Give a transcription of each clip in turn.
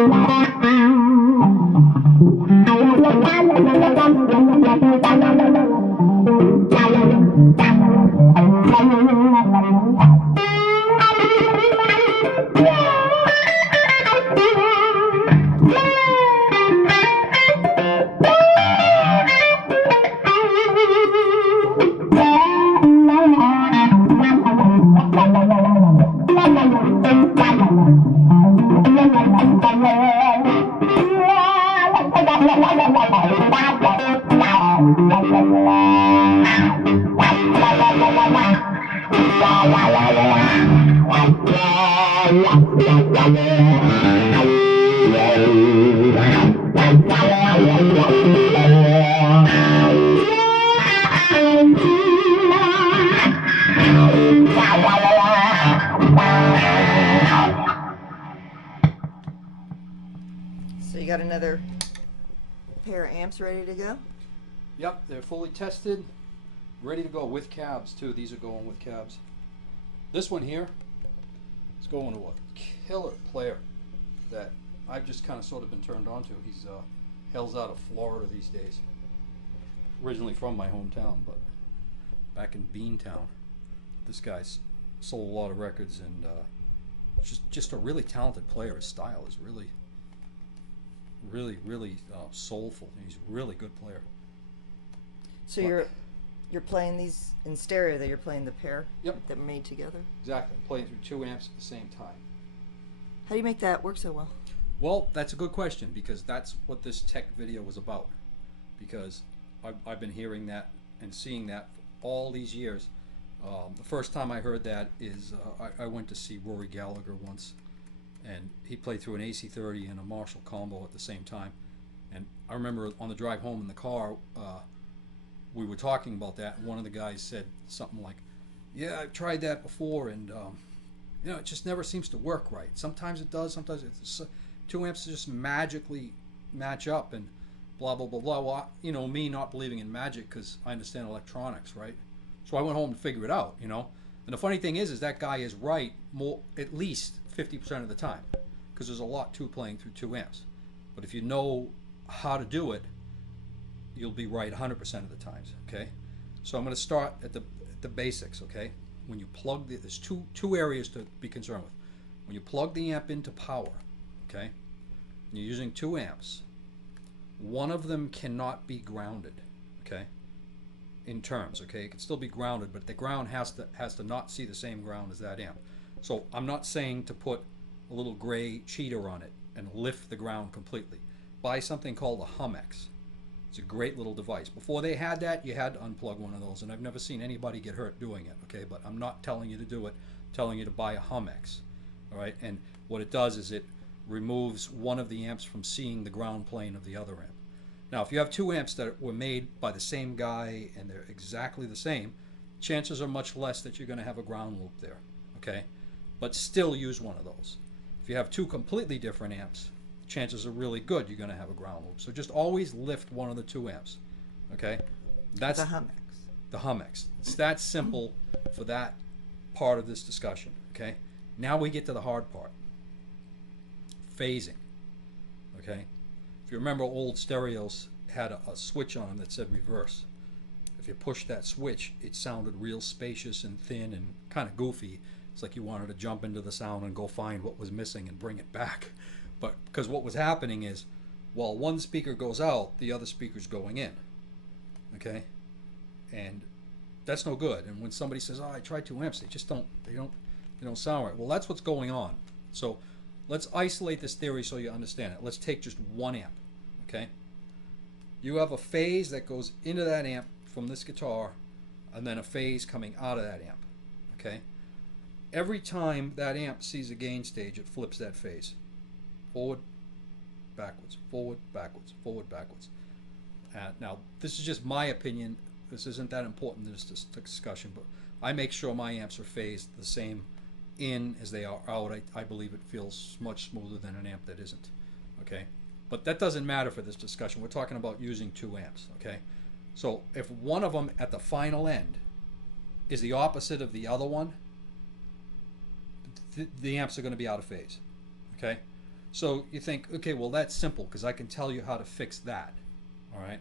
So you got another pair of amps ready to go? Yep, they're fully tested, ready to go with cabs too. These are going with cabs. This one here is going to a killer player that I've just kind of sort of been turned on to. He's hails out of Florida these days. Originally from my hometown, but back in Beantown. This guy's sold a lot of records and just a really talented player. His style is really soulful. He's a really good player. So you're playing these in stereo, that you're playing the pair? Yep. That are made together? Exactly. I'm playing through 2 amps at the same time. How do you make that work so well? Well, that's a good question, because that's what this tech video was about. Because I've been hearing that and seeing that for all these years. The first time I heard that is I went to see Rory Gallagher once, and he played through an AC30 and a Marshall combo at the same time. And I remember on the drive home in the car, we were talking about that, and one of the guys said something like, "Yeah, I've tried that before, and you know, it just never seems to work right. Sometimes it does, sometimes it's 2 amps just magically match up, and blah blah blah blah." Well, you know, me not believing in magic because I understand electronics, right? So I went home to figure it out, you know. And the funny thing is that guy is right at least 50% of the time, because there's a lot to playing through 2 amps. But if you know how to do it, you'll be right 100% of the times. Okay. So I'm going to start at the basics. Okay. When you plug there's two areas to be concerned with. When you plug the amp into power, okay, and you're using 2 amps, one of them cannot be grounded. Okay. In terms, okay, it can still be grounded, but the ground has to not see the same ground as that amp. So I'm not saying to put a little gray cheater on it and lift the ground completely. Buy something called a HumX. It's a great little device. Before they had that, you had to unplug one of those, and I've never seen anybody get hurt doing it. Okay, but I'm not telling you to do it. I'm telling you to buy a HumX. All right, and what it does is it removes one of the amps from seeing the ground plane of the other amp. Now, if you have 2 amps that were made by the same guy and they're exactly the same, chances are much less that you're going to have a ground loop there, okay? But still use one of those. If you have 2 completely different amps, chances are really good you're going to have a ground loop. So just always lift one of the 2 amps, okay? That's the HumX. The HumX. It's that simple for that part of this discussion, okay? Now we get to the hard part. Phasing, okay? If you remember, old stereos had a switch on them that said reverse. If you pushed that switch, it sounded real spacious and thin and kind of goofy. It's like you wanted to jump into the sound and go find what was missing and bring it back. But because what was happening is, while one speaker goes out, the other speaker's going in. Okay? And that's no good. And when somebody says, "Oh, I tried 2 amps," they don't sound right. Well, that's what's going on. So let's isolate this theory so you understand it. Let's take just 1 amp. Okay? You have a phase that goes into that amp from this guitar, and then a phase coming out of that amp. Okay? Every time that amp sees a gain stage, it flips that phase. Forward, backwards, forward, backwards, forward, backwards. Now, this is just my opinion. This isn't that important in this discussion, but I make sure my amps are phased the same in as they are out. I believe it feels much smoother than an amp that isn't. Okay? But that doesn't matter for this discussion. We're talking about using 2 amps. Okay? So if one of them at the final end is the opposite of the other one, the amps are going to be out of phase. Okay? So you think, okay, well that's simple because I can tell you how to fix that. All right.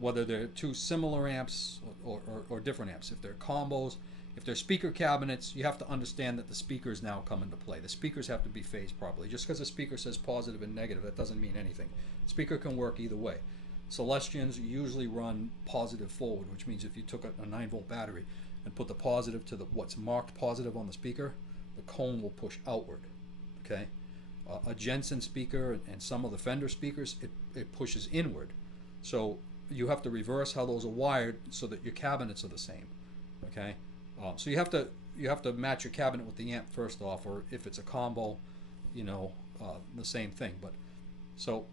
Whether they're two similar amps or different amps. If they're combos, if they're speaker cabinets, you have to understand that the speakers now come into play. The speakers have to be phased properly. Just because a speaker says positive and negative, that doesn't mean anything. Speaker can work either way. Celestians usually run positive forward, which means if you took a 9-volt battery and put the positive to what's marked positive on the speaker, the cone will push outward. Okay, a Jensen speaker and some of the Fender speakers, it pushes inward. So you have to reverse how those are wired so that your cabinets are the same. Okay, so you have to match your cabinet with the amp first off, or if it's a combo, the same thing. But so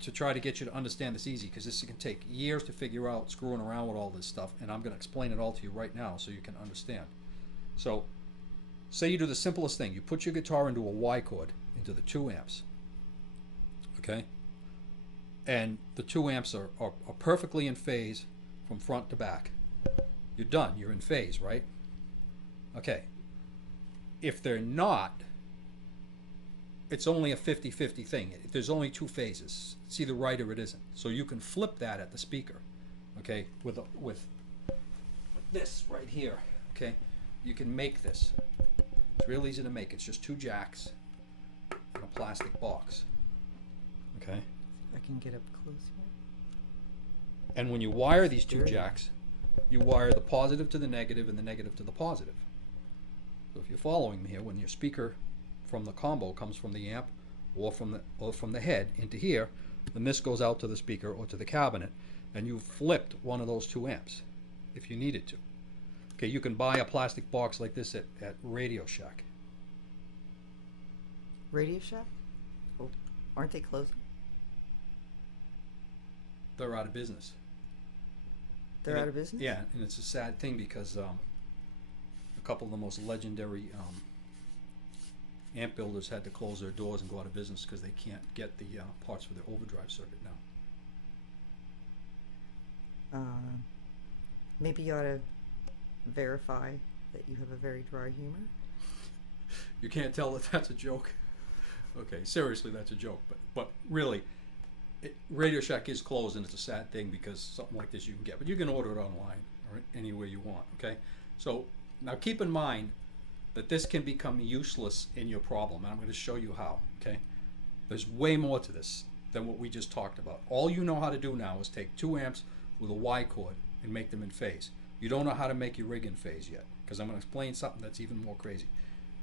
to try to get you to understand this easy, because this can take years to figure out, screwing around with all this stuff, and I'm going to explain it all to you right now so you can understand. So say you do the simplest thing. You put your guitar into a Y chord, into the 2 amps. Okay? And the 2 amps are perfectly in phase from front to back. You're done. You're in phase, right? Okay. If they're not, it's only a 50-50 thing. There's only 2 phases. It's either right or it isn't. So you can flip that at the speaker, okay, with this right here, okay? You can make this. It's real easy to make. It's just 2 jacks and a plastic box, okay? I can get up close here. And when you wire these 2 jacks, you wire the positive to the negative and the negative to the positive. So if you're following me here, when your speaker from the combo comes from the amp or from the head into here, then this goes out to the speaker or to the cabinet, and you've flipped one of those 2 amps if you needed to. Okay, you can buy a plastic box like this at Radio Shack. Radio Shack? Oh, aren't they closing? They're out of business. They're out of business? Yeah, and it's a sad thing because a couple of the most legendary amp builders had to close their doors and go out of business because they can't get the parts for their overdrive circuit now. Maybe you ought to verify that you have a very dry humor. You can't tell that that's a joke. Okay, seriously, that's a joke. But really, Radio Shack is closed, and it's a sad thing because something like this you can get. But you can order it online or anywhere you want, okay? So now keep in mind that this can become useless in your problem, and I'm going to show you how, okay? There's way more to this than what we just talked about. All you know how to do now is take 2 amps with a Y chord and make them in phase. You don't know how to make your rig in phase yet, because I'm going to explain something that's even more crazy.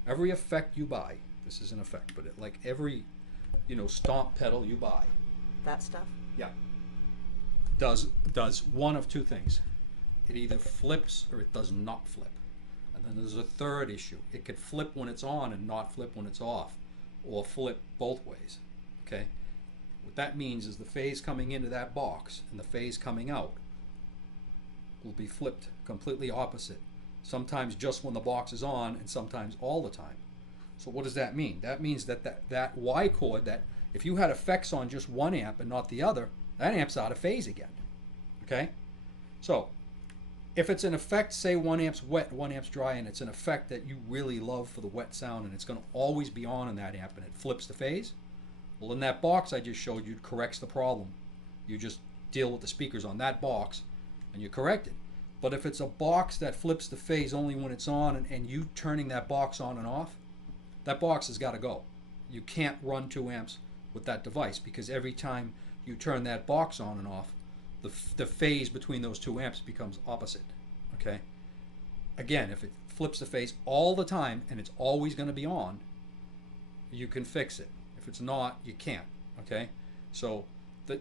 Every effect you buy, this is an effect, but like every, stomp pedal you buy, That stuff? yeah, does one of 2 things. It either flips or it does not flip. And then there's a third issue. It could flip when it's on and not flip when it's off, or flip both ways, okay? What that means is the phase coming into that box and the phase coming out will be flipped completely opposite. Sometimes just when the box is on, and sometimes all the time. So what does that mean? That means that Y chord, that if you had effects on just one amp and not the other, that amp's out of phase again, okay? So if it's an effect, say 1 amp's wet, 1 amp's dry, and it's an effect that you really love for the wet sound, and it's going to always be on in that amp, and it flips the phase, well, in that box I just showed you, corrects the problem. You just deal with the speakers on that box, and you correct it. But if it's a box that flips the phase only when it's on, and you turning that box on and off, that box has got to go. You can't run 2 amps with that device, because every time you turn that box on and off, the phase between those 2 amps becomes opposite, okay? Again, if it flips the phase all the time and it's always going to be on, you can fix it. If it's not, you can't, okay? So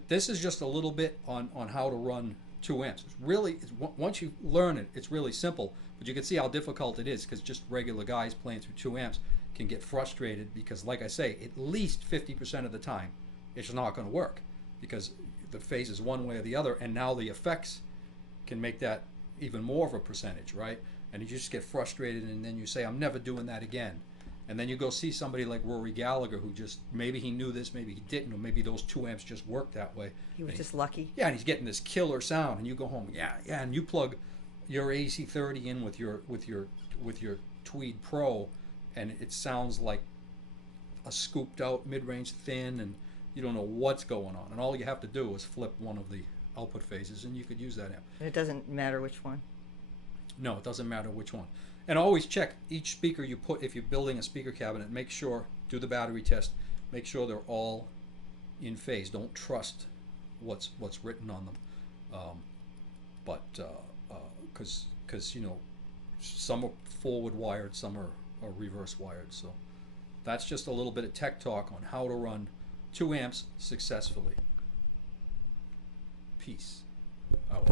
this is just a little bit on how to run 2 amps. Once you learn it, it's really simple, but you can see how difficult it is, because just regular guys playing through 2 amps can get frustrated, because like I say, at least 50% of the time it's not going to work, because the phase is one way or the other, and now the effects can make that even more of a percentage, right? And you just get frustrated, and then you say, I'm never doing that again. And then you go see somebody like Rory Gallagher, who just, maybe he knew this, maybe he didn't, or maybe those 2 amps just worked that way. He was just lucky. Yeah, and he's getting this killer sound, and you go home, yeah, and you plug your AC30 in with your Tweed Pro, and it sounds like a scooped out mid-range thin, and you don't know what's going on. And all you have to do is flip one of the output phases, and you could use that amp. And it doesn't matter which one. No, it doesn't matter which one. And always check each speaker you put, if you're building a speaker cabinet, make sure, do the battery test, make sure they're all in phase. Don't trust what's written on them. Because you know, some are forward wired, some are reverse wired. So that's just a little bit of tech talk on how to run 2 amps successfully. Peace out.